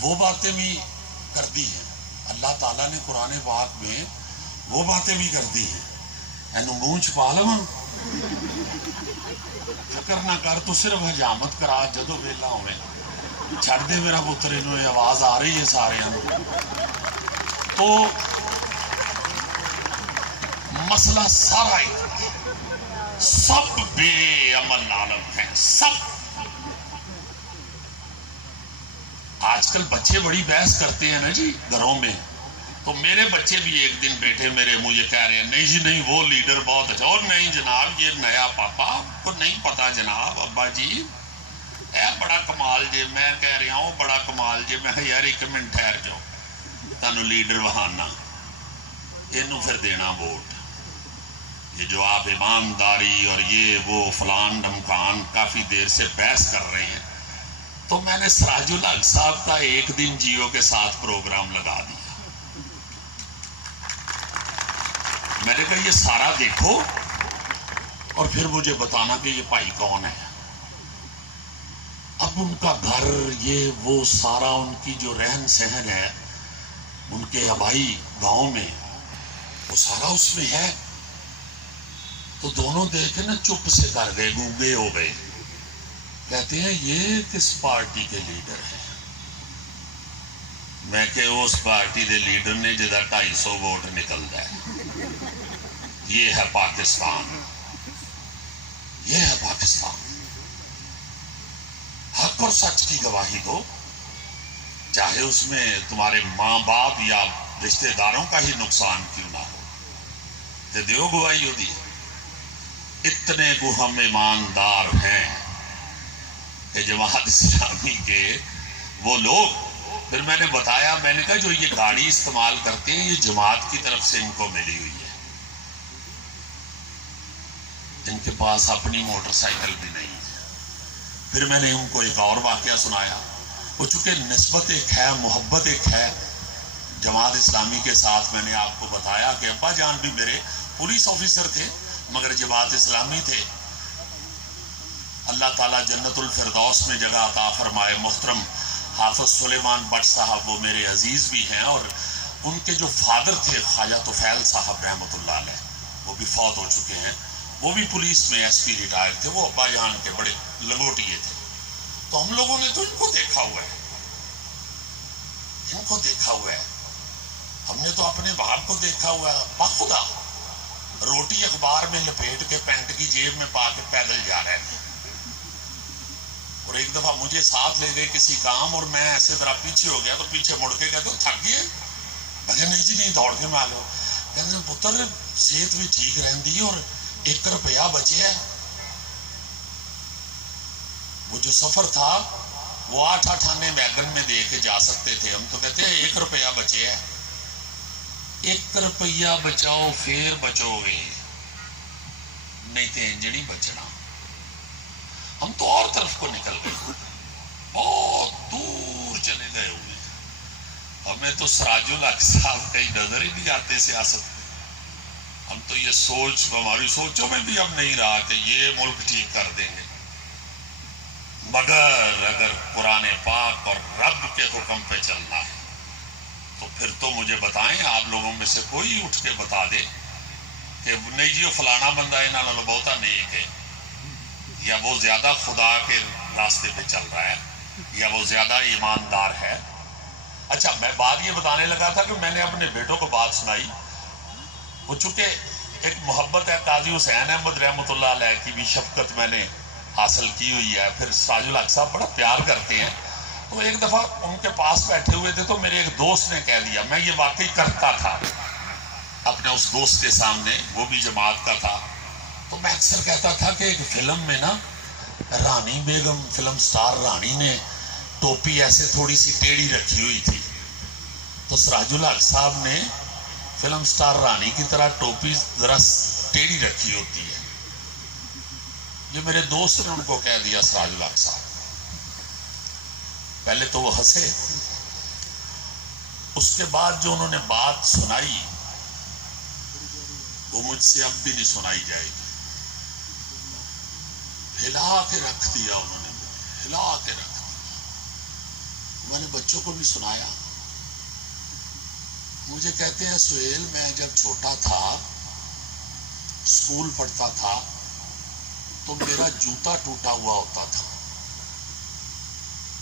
وہ باتیں بھی کر دی ہیں اللہ تعالیٰ نے قرآن پاک میں، وہ باتیں بھی کر دی ہیں. اینو منہ چھپا لواں، فکر نہ کر، تو صرف حجامت کرا جدو ویلا ہوئے. چھڑ دے میرا پتر، انہوں یہ آواز آ رہی ہے سارے انہوں. تو مسئلہ سارا ہی سب بے عمل عالم ہیں. سب آج کل بچے بڑی بحث کرتے ہیں نا جی گھروں میں. تو میرے بچے بھی ایک دن بیٹھے میرے مجھے کہہ رہے ہیں نہیں جی نہیں وہ لیڈر بہت اچھا. اور نہیں جناب یہ نیا پاپا آپ کو نہیں پتا جناب، ابا جی اے بڑا کمال جے. میں کہہ رہا ہوں بڑا کمال جے. میں یار ایک منٹ ٹھہر جاؤ، تانوں لیڈر بہانا اینوں پھر دینا ووٹ. یہ جو آپ ایمانداری اور یہ وہ فلان ڈمکان کافی دیر سے بحث کر رہے ہیں، تو میں نے سراج الحق صاحب کا ایک دن جیو کے ساتھ پروگرام لگا دیا. میں نے کہا یہ سارا دیکھو اور پھر مجھے بتانا کہ یہ بھائی کون ہے. اب ان کا گھر یہ وہ سارا ان کی جو رہن سہن ہے ان کے آبائی گاؤں میں، وہ سارا اس میں ہے. تو دونوں دیکھے نا چپ سے کر گئے، گونگے ہو گئے. کہتے ہیں یہ کس پارٹی کے لیڈر ہیں؟ میں کہ اس پارٹی دے لیڈر نے جدا 250 ووٹ نکل جائے. یہ ہے پاکستان، یہ ہے پاکستان. حق اور سچ کی گواہی دو، چاہے اس میں تمہارے ماں باپ یا رشتہ داروں کا ہی نقصان کیوں نہ ہو، تے دیو گواہی ہو دی. اتنے کو ہم ایماندار ہیں کہ جماعت اسلامی کے وہ لوگ، پھر میں نے بتایا، میں نے کہا جو یہ گاڑی استعمال کرتے ہیں یہ جماعت کی طرف سے ان کو ملی ہوئی ہے، ان کے پاس اپنی موٹر سائیکل بھی نہیں ہے. پھر میں نے ان کو ایک اور واقعہ سنایا. وہ چونکہ نسبت ایک ہے، محبت ایک ہے جماعت اسلامی کے ساتھ. میں نے آپ کو بتایا کہ ابا جان بھی میرے پولیس آفیسر تھے مگر جماعت اسلامی تھے. اللہ تعالیٰ جنت الفردوس میں جگہ عطا فرمائے. محترم حافظ سلیمان بٹ صاحب وہ میرے عزیز بھی ہیں، اور ان کے جو فادر تھے خواجہ طفیل صاحب رحمۃ اللہ علیہ، وہ بھی فوت ہو چکے ہیں. وہ بھی پولیس میں ایس پی ریٹائر تھے. وہ ابا جان کے بڑے لنگوٹیے تھے. تو ہم لوگوں نے تو ان کو دیکھا ہوا ہے، ان کو دیکھا ہوا ہے. ہم نے تو اپنے باپ کو دیکھا ہوا ہے. بخدا روٹی اخبار میں لپیٹ کے پینٹ کی جیب میں پا کے پیدل جا رہے تھے. اور ایک دفعہ مجھے ساتھ لے گئے کسی کام، اور میں ایسے ذرا پیچھے ہو گیا تو پیچھے مڑ کے کہتے تھک گئے؟ میں نہیں جی نہیں، دوڑ کے میں آ گیا. کہتے پتر صحت بھی ٹھیک رہتی اور 1 روپیہ بچے ہے. وہ جو سفر تھا وہ 8 آنے ویگن میں دے کے جا سکتے تھے، ہم تو کہتے ہیں 1 روپیہ بچے ہے. 1 روپیہ بچاؤ پھر بچو گے، نہیں تو انج نہیں بچنا. ہم تو اور طرف کو نکل گئے، بہت دور چلے گئے ہوئے. ہمیں تو سراج الحق صاحب کہیں نظر ہی نہیں آتے سیاست میں. ہم تو یہ سوچ، ہماری سوچوں میں بھی اب نہیں رہا کہ یہ ملک ٹھیک کر دیں گے. مگر اگر قرآن پاک اور رب کے حکم پہ چلنا ہے تو پھر تو مجھے بتائیں، آپ لوگوں میں سے کوئی اٹھ کے بتا دے کہ نہیں جی وہ فلانا بندہ انہاں نالوں بہتا نیک ہے، یا وہ زیادہ خدا کے راستے پہ چل رہا ہے، یا وہ زیادہ ایماندار ہے. اچھا میں بات یہ بتانے لگا تھا کہ میں نے اپنے بیٹوں کو بات سنائی. وہ چونکہ ایک محبت ہے قاضی حسین احمد رحمۃ اللہ علیہ کی بھی شفقت میں نے حاصل کی ہوئی ہے. پھر سراج الحق صاحب بڑا پیار کرتے ہیں. تو ایک دفعہ ان کے پاس بیٹھے ہوئے تھے تو میرے ایک دوست نے کہہ دیا، میں یہ واقعی کرتا تھا اپنے اس دوست کے سامنے، وہ بھی جماعت کا تھا. تو میں اکثر کہتا تھا کہ ایک فلم میں نا رانی بیگم، فلم سٹار رانی نے ٹوپی ایسے تھوڑی سی ٹیڑھی رکھی ہوئی تھی، تو سراج الحق صاحب نے فلم سٹار رانی کی طرح ٹوپی ذرا ٹیڑھی رکھی ہوتی ہے. یہ میرے دوست نے ان کو کہہ دیا سراج الحق صاحب. پہلے تو وہ ہنسے، اس کے بعد جو انہوں نے بات سنائی وہ مجھ سے اب بھی نہیں سنائی جائے گی. ہلا کے رکھ دیا انہوں نے، ہلا کے رکھ دیا. میں نے بچوں کو بھی سنایا. مجھے کہتے ہیں سہیل میں جب چھوٹا تھا اسکول پڑھتا تھا تو میرا جوتا ٹوٹا ہوا ہوتا تھا,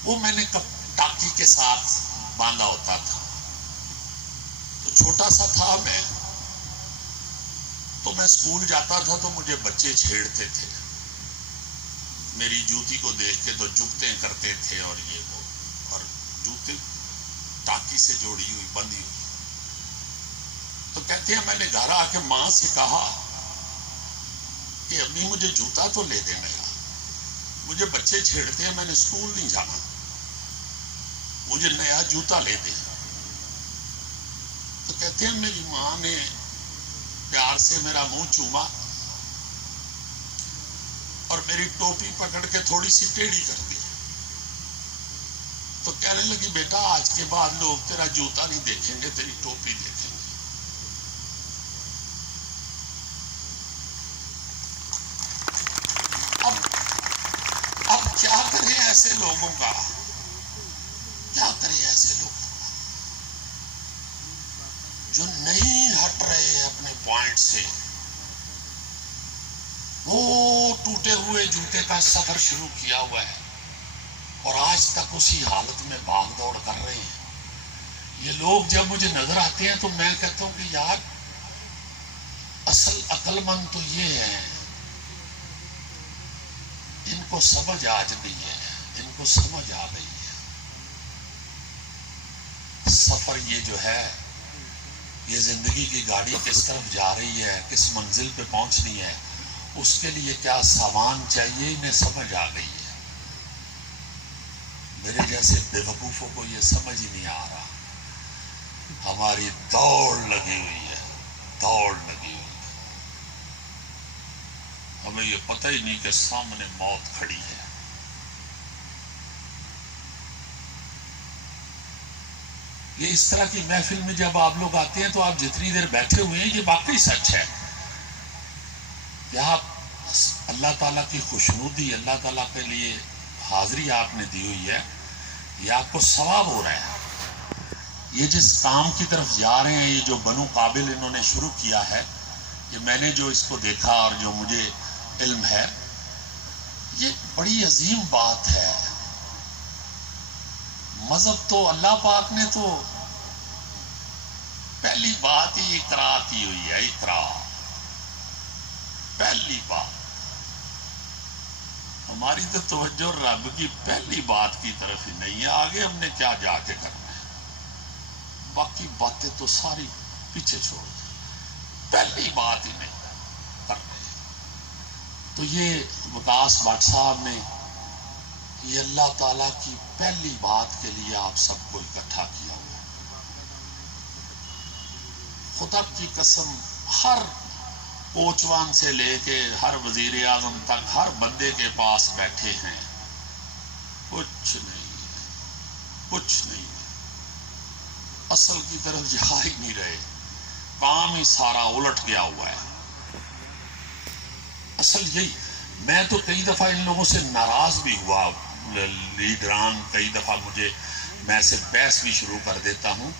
وہ میں نے ٹاکی کے ساتھ باندھا ہوتا تھا. تو چھوٹا سا تھا میں, تو میں اسکول جاتا تھا تو مجھے بچے چھیڑتے تھے, میری جوتی کو دیکھ کے تو جگتے کرتے تھے اور یہ وہ, اور جوتے ٹاکی سے جوڑی ہوئی بندھی ہوئی. تو کہتے ہیں میں نے گھر آ کے ماں سے کہا کہ امی مجھے جوتا تو لے دے میرا, مجھے بچے چھیڑتے ہیں, میں نے اسکول نہیں جانا, مجھے نیا جوتا لے دے. تو کہتے ہیں میری ماں نے پیار سے میرا منہ چوما اور میری ٹوپی پکڑ کے تھوڑی سی ٹیڑھی کر دی. تو کہنے لگی بیٹا آج کے بعد لوگ تیرا جوتا نہیں دیکھیں گے, تیری ٹوپی دیکھیں گے. اب کیا کریں ایسے لوگوں کا, کیا کریں ایسے لوگوں کا جو نہیں ہٹ رہے اپنے پوائنٹ سے. وہ ٹوٹے ہوئے جوتے کا سفر شروع کیا ہوا ہے اور آج تک اسی حالت میں بھاگ دوڑ کر رہے ہیں. یہ لوگ جب مجھے نظر آتے ہیں تو میں کہتا ہوں کہ یار اصل عقل مند تو یہ ہے, ان کو سمجھ آ گئی ہے, ان کو سمجھ آ گئی ہے. سفر یہ جو ہے, یہ زندگی کی گاڑی کس طرف جا رہی ہے, کس منزل پہ پہنچنی ہے, اس کے لیے کیا سامان چاہیے, انہیں سمجھ آ گئی ہے. میرے جیسے بے وقوفوں کو یہ سمجھ ہی نہیں آ رہا. ہماری دوڑ لگی ہوئی ہے, دوڑ لگی ہوئی ہے, ہمیں یہ پتہ ہی نہیں کہ سامنے موت کھڑی ہے. یہ اس طرح کی محفل میں جب آپ لوگ آتے ہیں تو آپ جتنی دیر بیٹھے ہوئے ہیں, یہ واقعی سچ ہے کہ آپ اللہ تعالیٰ کی خوشنودی, اللہ تعالیٰ کے لیے حاضری آپ نے دی ہوئی ہے, یہ آپ کو ثواب ہو رہا ہے. یہ جس کام کی طرف جا رہے ہیں, یہ جو بنو قابل انہوں نے شروع کیا ہے, یہ میں نے جو اس کو دیکھا اور جو مجھے علم ہے, یہ بڑی عظیم بات ہے. مذہب تو اللہ پاک نے تو پہلی بات ہی اقرا کی ہوئی ہے, اقرا پہلی بات. ہماری تو توجہ رب کی پہلی بات کی طرف ہی نہیں ہے, آگے ہم نے کیا جا کے کرنا ہے, باقی باتیں تو ساری پیچھے چھوڑ دیں, پہلی بات ہی نہیں کر رہے. تو یہ وکاس بٹ صاحب نے یہ اللہ تعالیٰ کی پہلی بات کے لیے آپ سب کو اکٹھا کیا ہوا ہے. خدا کی قسم, ہر کوچوان سے لے کے ہر وزیر اعظم تک ہر بندے کے پاس بیٹھے ہیں, کچھ نہیں ہے, کچھ نہیں ہے, اصل کی طرف جا ہی نہیں رہے, کام ہی سارا الٹ گیا ہوا ہے. اصل یہی, میں تو کئی دفعہ ان لوگوں سے ناراض بھی ہوا, لیڈران کئی دفعہ مجھے, میں سے بحث بھی شروع کر دیتا ہوں,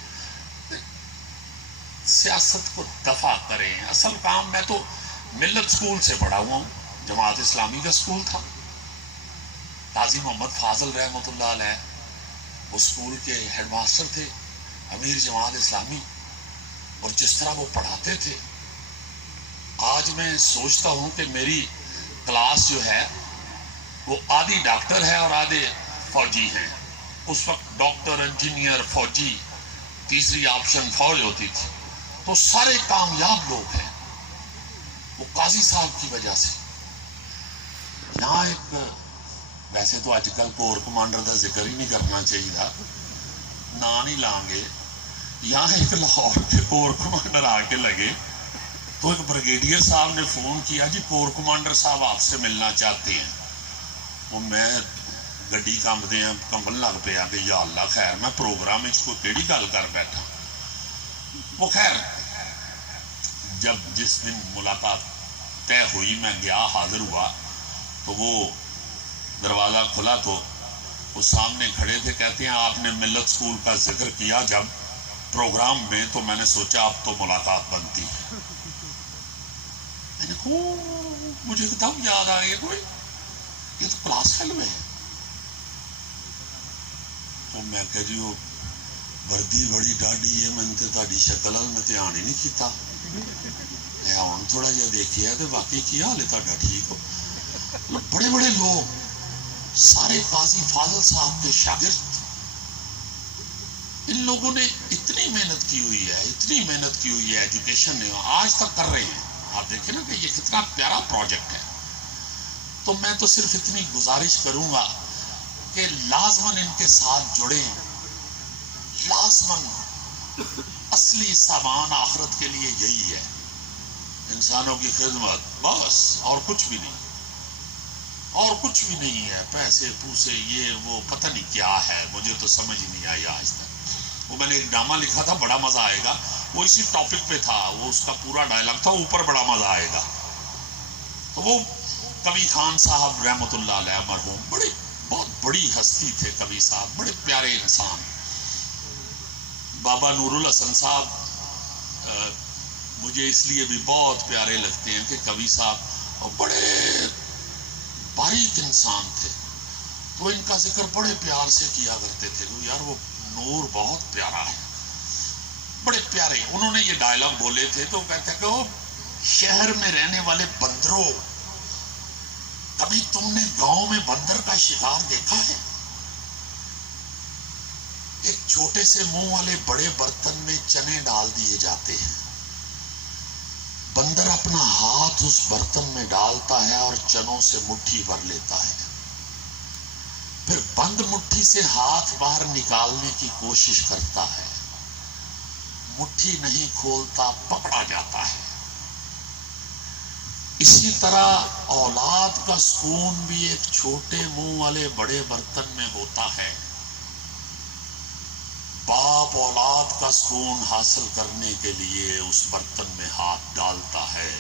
سیاست کو دفع کریں. اصل کام, میں تو ملت اسکول سے پڑھا ہوا ہوں, جماعت اسلامی کا اسکول تھا, قاضی محمد فاضل رحمۃ اللہ علیہ وہ اسکول کے ہیڈ ماسٹر تھے, امیر جماعت اسلامی, اور جس طرح وہ پڑھاتے تھے, آج میں سوچتا ہوں کہ میری کلاس جو ہے وہ آدھی ڈاکٹر ہے اور آدھے فوجی ہیں. اس وقت ڈاکٹر, انجینئر, فوجی, تیسری آپشن فوج ہوتی تھی. تو سارے کامیاب لوگ ہیں, وہ قاضی صاحب کی وجہ سے. یہاں ایک, ویسے تو آج کل کور کمانڈر کا ذکر ہی نہیں کرنا چاہیے تھا, نا نہیں لائیں گے, یہاں ایک لاہور کے کور کمانڈر آ کے لگے تو ایک بریگیڈیئر صاحب نے فون کیا, جی کور کمانڈر صاحب آپ سے ملنا چاہتے ہیں. وہ میں گڈی کمبدے ہیں کمبل لگ پیا کہ یا اللہ خیر, میں پروگرام اس کو کیڑی گل کر بیٹھا. وہ خیر جب جس دن ملاقات طے ہوئی, میں گیا, حاضر ہوا, تو وہ دروازہ کھلا تو وہ سامنے کھڑے تھے، کہتے ہیں آپ نے ملت اسکول کا ذکر کیا جب پروگرام میں، تو میں نے سوچا اب تو ملاقات بنتی ہے۔ میں نے کہا مجھے ایک دم یاد آ گیا، کوئی یہ تو کلاس فیلو ہے۔ تو میں کہا جی وہ وردی بڑی ڈاڈی ہے، میں نے تاری شکل میں دھیان ہی نہیں کیتا، میں ہوں تھوڑا جہا دیکھیا تو باقی کی حال ہے تہاڈا، ٹھیک ہو؟ بڑے بڑے لوگ سارے قاضی فاضل صاحب کے شاگرد، ان لوگوں نے اتنی محنت کی ہوئی ہے، اتنی محنت کی ہوئی ہے ایجوکیشن نے، آج تک کر رہے ہیں۔ آپ دیکھیں نا کہ یہ کتنا پیارا پروجیکٹ ہے۔ تو میں تو صرف اتنی گزارش کروں گا کہ لازماً ان کے ساتھ جڑیں، لازماً اصلی سامان آخرت کے لیے یہی ہے، انسانوں کی خدمت، بس اور کچھ بھی نہیں، اور کچھ بھی نہیں ہے۔ پیسے پوسے یہ وہ پتہ نہیں کیا ہے، مجھے تو سمجھ ہی نہیں آئی آج تک۔ وہ میں نے ایک ڈرامہ لکھا تھا، بڑا مزہ آئے گا، وہ اسی ٹاپک پہ تھا، وہ اس کا پورا ڈائلاگ تھا، اوپر بڑا مزہ آئے گا۔ تو وہ کبھی خان صاحب رحمۃ اللہ علیہ مرحوم، بڑے بہت بڑی ہستی تھے کبھی صاحب، بڑے پیارے انسان۔ بابا نور الحسن صاحب مجھے اس لیے بھی بہت پیارے لگتے ہیں کہ کبھی صاحب بڑے باریک انسان تھے، تو ان کا ذکر بڑے پیار سے کیا کرتے تھے، تو یار وہ نور بہت پیارا ہے، بڑے پیارے۔ انہوں نے یہ ڈائلاگ بولے تھے، تو کہتے ہیں کہ وہ شہر میں رہنے والے بندروں، کبھی تم نے گاؤں میں بندر کا شکار دیکھا ہے؟ ایک چھوٹے سے منہ والے بڑے برتن میں چنے ڈال دیے جاتے ہیں، بندر اپنا ہاتھ اس برتن میں ڈالتا ہے اور چنوں سے مٹھی بھر لیتا ہے، پھر بند مٹھی سے ہاتھ باہر نکالنے کی کوشش کرتا ہے، مٹھی نہیں کھولتا، پکڑا جاتا ہے۔ اسی طرح اولاد کا سکون بھی ایک چھوٹے منہ والے بڑے برتن میں ہوتا ہے۔ باپ اولاد کا سکون حاصل کرنے کے لیے اس برتن میں ہاتھ ڈالتا ہے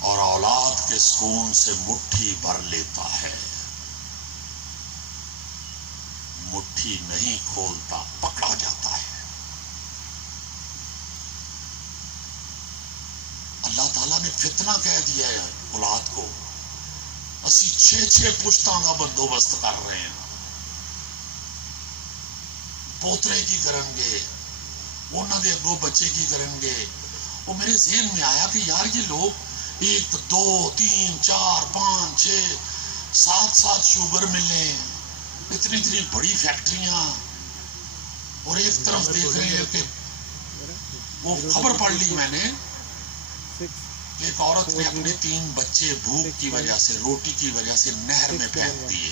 اور اولاد کے سکون سے مٹھی بھر لیتا ہے، مٹھی نہیں کھولتا، پکڑا جاتا ہے۔ اللہ تعالیٰ نے فتنہ کہہ دیا ہے اولاد کو، اسی 6 پشتاں کا بندوبست کر رہے ہیں، پوترے کی کرن گے، انہوں دے اگوں بچے کی کرن گے۔ وہ میرے ذہن میں آیا کہ یار یہ لوگ 1 2 3 4 5 6 7 شوگر ملیں، اتنی بڑی فیکٹریاں، اور ایک طرف دیکھ رہے ہیں کہ وہ خبر پڑھ لی میں نے، ایک عورت نے اپنے 3 بچے بھوک کی وجہ سے، روٹی کی وجہ سے نہر میں پھینک دیے۔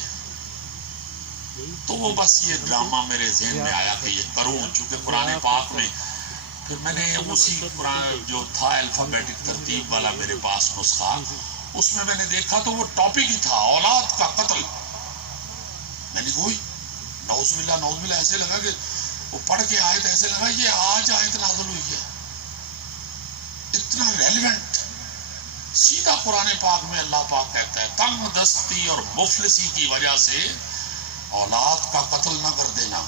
تو وہ بس یہ ڈرامہ میرے ذہن میں آیا کہ یہ کروں، چونکہ قرآن پاک میں، پھر میں نے اسی قرآن جو تھا الفابیٹک ترتیب والا میرے پاس نسخہ، اس میں نے دیکھا تو وہ ٹاپک ہی تھا اولاد کا قتل۔ میں نے کوئی نعوذ باللہ ایسے لگا کہ وہ پڑھ کے آیت ایسے لگا یہ آج آیت نازل ہوئی ہے، اتنا ریلیونٹ۔ سیدھا قرآن پاک میں اللہ پاک کہتا ہے تنگ دستی اور مفلسی کی وجہ سے اولاد کا قتل نہ کر دینا،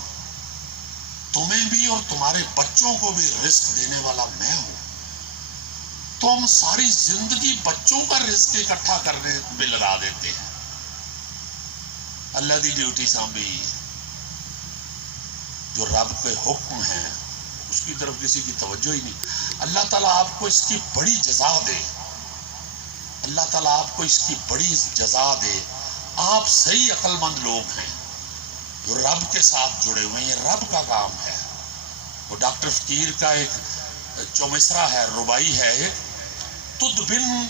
تمہیں بھی اور تمہارے بچوں کو بھی رزق دینے والا میں ہوں۔ تم ساری زندگی بچوں کا رزق اکٹھا کرنے پہ لگا دیتے ہیں، اللہ دی ڈیوٹی سانبھی، جو رب کے حکم ہیں اس کی طرف کسی کی توجہ ہی نہیں۔ اللہ تعالیٰ آپ کو اس کی بڑی جزا دے، اللہ تعالیٰ آپ کو اس کی بڑی جزا دے۔ آپ صحیح عقل مند لوگ ہیں جو رب کے ساتھ جڑے ہوئے ہیں، یہ رب کا کام ہے۔ وہ ڈاکٹر فقیر کا ایک چومسرا ہے، ربائی ہے ایک، تد بن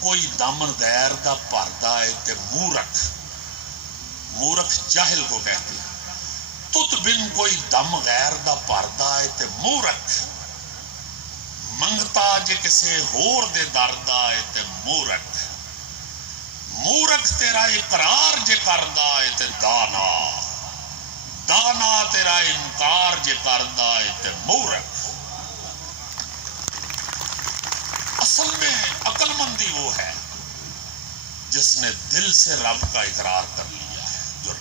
کوئی دامن غیر دا پردہ ہے تے مورکھ، مورکھ جاہل کو کہتے ہیں، تد بن کوئی دم غیر دا پردہ ہے تے مورکھ، منگتا جے کسے ہور دے دردہ ہے تے مورکھ، مورکھ تیرا اقرار جے کردہ ہے تے دانا، دانا تیرا انکار جے کردہ ہے تے مورکھ۔ اصل میں عقل مندی وہ ہے جس نے دل سے رب کا اقرار کر لیا ہے، جو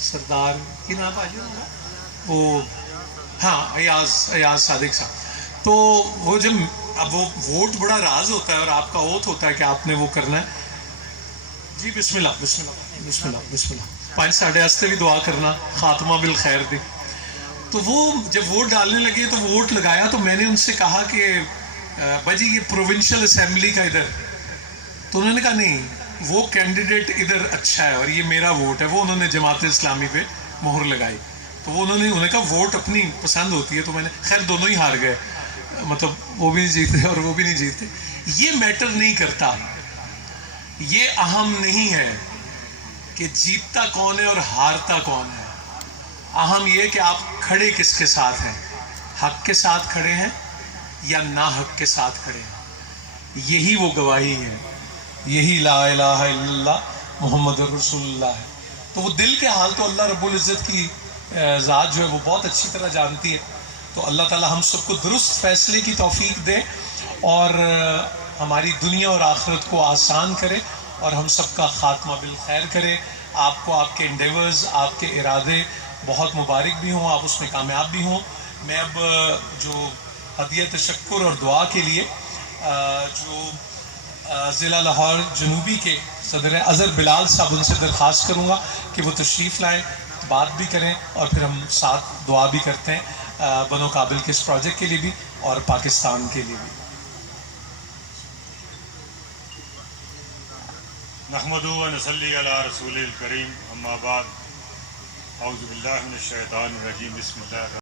سردار کی نام آ جائے وہ، ہاں ایاز صادق صاحب. تو وہ جب اب وہ ووٹ بڑا راز ہوتا ہے اور آپ کا اوتھ ہوتا ہے کہ آپ نے وہ کرنا ہے. جی بسم اللہ بسم اللہ بسم اللہ بسم اللہ. 5 ساڑھے ہستے بھی دعا کرنا خاتمہ بالخیر دی. تو وہ جب ووٹ ڈالنے لگے تو ووٹ لگایا تو میں نے ان سے کہا کہ باجی یہ پروونشل اسمبلی کا ادھر. تو انہوں نے کہا نہیں وہ کینڈیڈیٹ ادھر اچھا ہے اور یہ میرا ووٹ ہے. وہ انہوں نے جماعت اسلامی پہ مہر لگائی. تو وہ انہوں نے کہا ووٹ اپنی پسند ہوتی ہے. تو میں نے خیر دونوں ہی ہار گئے، مطلب وہ بھی نہیں جیتے اور وہ بھی نہیں جیتے. یہ میٹر نہیں کرتا، یہ اہم نہیں ہے کہ جیتتا کون ہے اور ہارتا کون ہے. اہم یہ کہ آپ کھڑے کس کے ساتھ ہیں، حق کے ساتھ کھڑے ہیں یا نا حق کے ساتھ کھڑے ہیں. یہی وہ گواہی ہے، یہی لا الہ الا اللہ محمد رسول اللہ ہے. تو وہ دل کے حال تو اللہ رب العزت کی ذات جو ہے وہ بہت اچھی طرح جانتی ہے. تو اللہ تعالی ہم سب کو درست فیصلے کی توفیق دے اور ہماری دنیا اور آخرت کو آسان کرے اور ہم سب کا خاتمہ بالخیر کرے. آپ کو آپ کے انڈیورز، آپ کے ارادے بہت مبارک بھی ہوں، آپ اس میں کامیاب بھی ہوں. میں اب جو ہدیہ تشکر اور دعا کے لیے جو ضلع لاہور جنوبی کے صدر اظہر بلال صاحب، ان سے درخواست کروں گا کہ وہ تشریف لائیں، بات بھی کریں اور پھر ہم ساتھ دعا بھی کرتے ہیں بنو قابل کے اس پروجیکٹ کے لیے بھی اور پاکستان کے لیے بھی. نحمد و نصلی علی رسول الکریم، اما بعد، اعوذ باللہ من الشیطان الرجیم، بسم اللہ الرحمن